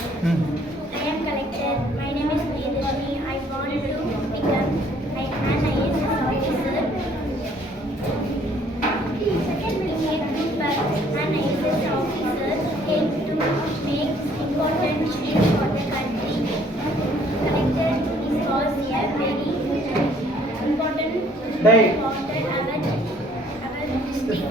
I am collector. My name is Priyadashini. I want to become an IAS officer. An IAS officer came to make important change for the country. Collector is also a very important for our district.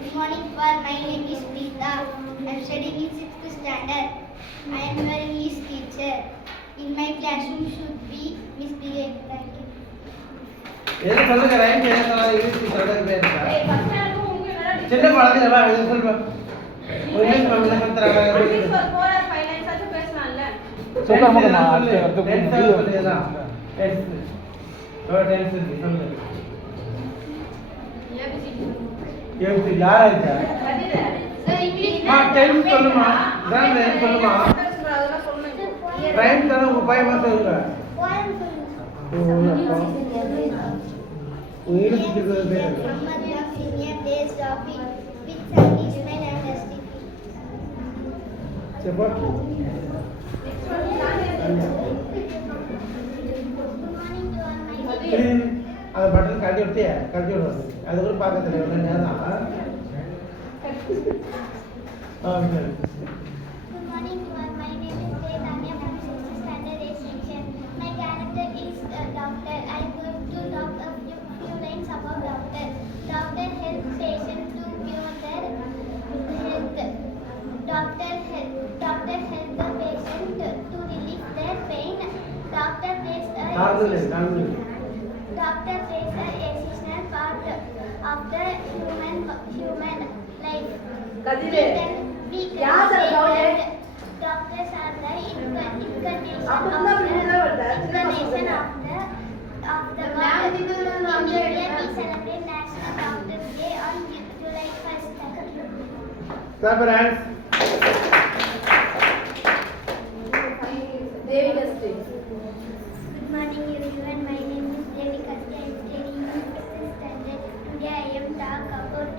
Good morning, sir. My name is Preeta. I am studying in 6th standard. I am your English teacher. In my classroom should be Miss Priya. Thank you. எது சொல்லுங்க ரைம் பேசலாம் இங்கிலீஷ் சொல்றது பேசுறா சின்ன குழந்தைங்க வா இது சொல்லுங்க இங்கிலீஷ் தமிழ்ல கத்துறாங்க இங்கிலீஷ் ஒரு 4 or 5 lines ஆச்சு பேசலாம்ல சூப்பர் மகமா அடுத்து சொல்லுங்க டென்ஸ் சொல்லுங்க ஏபிசி யாரா இருக்கா Sir, English. டென்ஸ் சொல்லுமா தான் ரைம் சொல்லுமா அதெல்லாம் சொல்லுங்க ரைம் தர உங்க பையன் சொல்லுங்க இங்கிலீஷ் சொல்றது பேசுங்க Muhammad senior based of it with some Ismail and Dusty. Support அது பட்டன் கழட்டி விட்டியா கழட்டி விடுறது அது கூட பார்க்கறது இல்லை நேரம் Good morning to all. My name is Vedanya from 6th standard A section. My character is doctor. I am going to talk a few lines about doctor. Doctor helps patient to cure their health. Doctor help the patient to relieve their pain. Doctor plays a essential part of the human life. We can say that doctors are the incarnation of the world. In India, we celebrate National Doctors Day on July 1st. Thank you. Clap your hands. Good morning everyone. My name is Devika. I am studying in 6th standard. Today I am talk about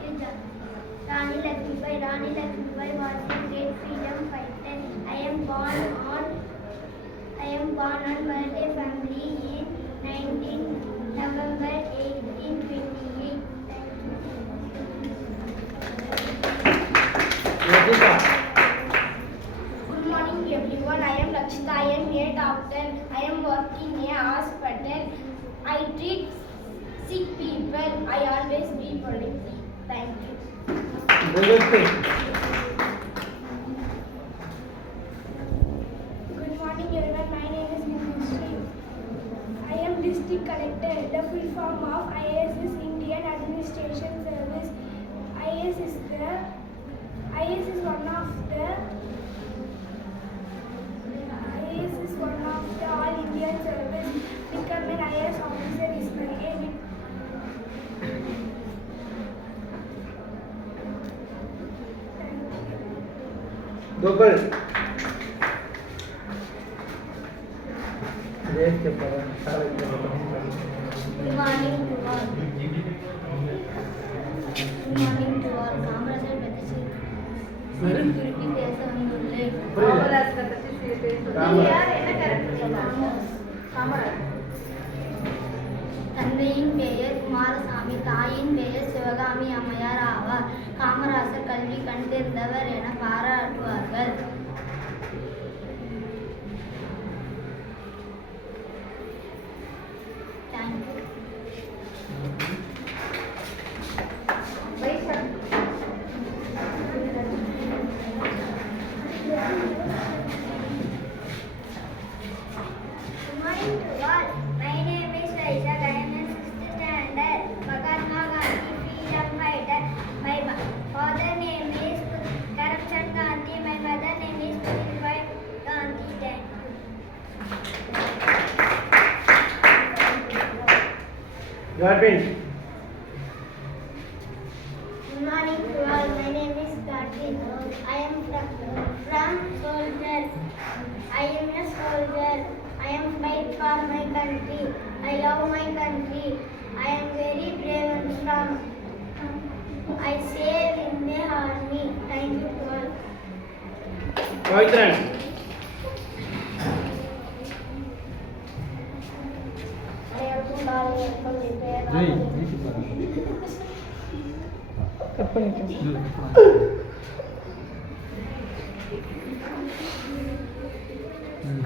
Rani Lakshmibai. Rani Lakshmibai was a great freedom fighter. I am born on birthday family in 19 November 1828. Thank you. Good morning everyone. I am Lakshita. I am a doctor. I am working in a hospital. I treat sick people. I always be positive. Thank you. Good morning everyone. My name is Minushree. I am district collector. The full form of IAS is Indian Administration Service. IAS is one of the all Indian service. Become an IAS officer is my aim. Google. देश के पवन सारे के Good morning to all. Good morning to all. Kamarajar பற்றி திருப்பி பேச வந்துள்ளேன். காமராஜ் பத்தி பேசுறோம் யார் என்ன கரெக்ட் சொல்றாங்க காமராஜ் தந்தையின் பெயர் குமாரசாமி, தாயின் பெயர் சிவகாமி அம்மையார் ஆவார். காமராசர் கல்வி கண்டிருந்தவர் என பாராட்டுவார்கள். Thank you. Good morning to all. My name is Raisa. I am in 6th standard. Mahatma Gandhi, freedom fighter. My father name is Karamchand Gandhi. My mother name is Pushpa Gandhi. Thank you. Garvin. Good morning to all. My name is Garvin. I am from soldier. I am a soldier. I am fight for my country. I love my country. I am very brave and Pavithran. அனைவருக்கும் காலை வணக்கம். என் பெயர் கட் பண்ணிட்டேன்.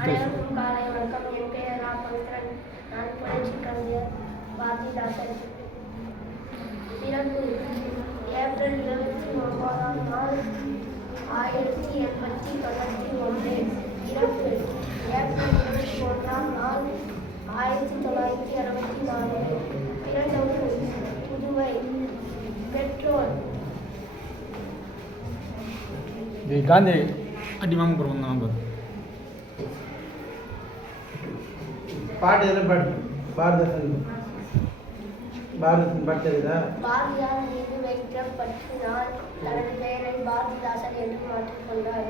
அனைவருக்கும் காலை வணக்கம். என் பெயர் பவித்ரன். நான் புரட்சி கவிஞர் பாரதிதாசன். பிறப்பு ஏப்ரல் 29ஆம் நாள் 1891. இறப்பு ஏப்ரல் 21ஆம் நாள் 1964. பிறந்த ஊர் புதுவை. பெற்றோர் காந்தி அடிமாமபுரம் நம்பர் பாட்டு எதுனா பாட்டு பாரதன் பாட்டு தெரியுதா? பாரதியார் மீது வைத்த பற்றினால் தனது பெயரை பாரதிதாசன் என்று மாற்றிக்கொண்டார்.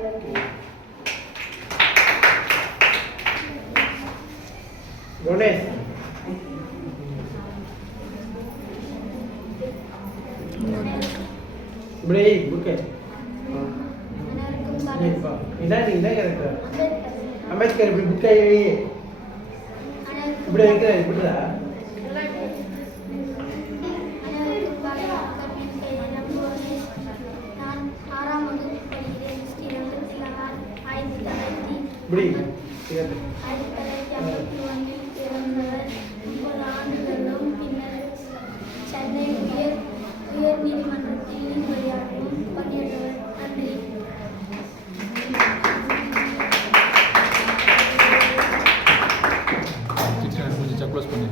குணேஷ். இப்படி புக்கு அனைவருக்கும் காலை இதான் இதான் கரெக்டா? அம்பேத்கர். அம்பேத்கர் இப்படி புக்கை இப்படி வைக்கிற இப்படிதா? அனைவருக்கும் காலை வணக்கம். என் பெயர் புவனேஷ். நான் 6ஆம் வகுப்பு படிக்கிறேன். ஸ்ரீ ரங்கத்திலகார் 1951 பிறந்தவர். 30 ஆண்டுகளும் பின்னர் சென்னை உயர் நீதிமன்றத்தில் நீதிபதியாகவும் பணியாற்றவர். நன்றி. கொஞ்சம் க்ளோஸ் பண்ணி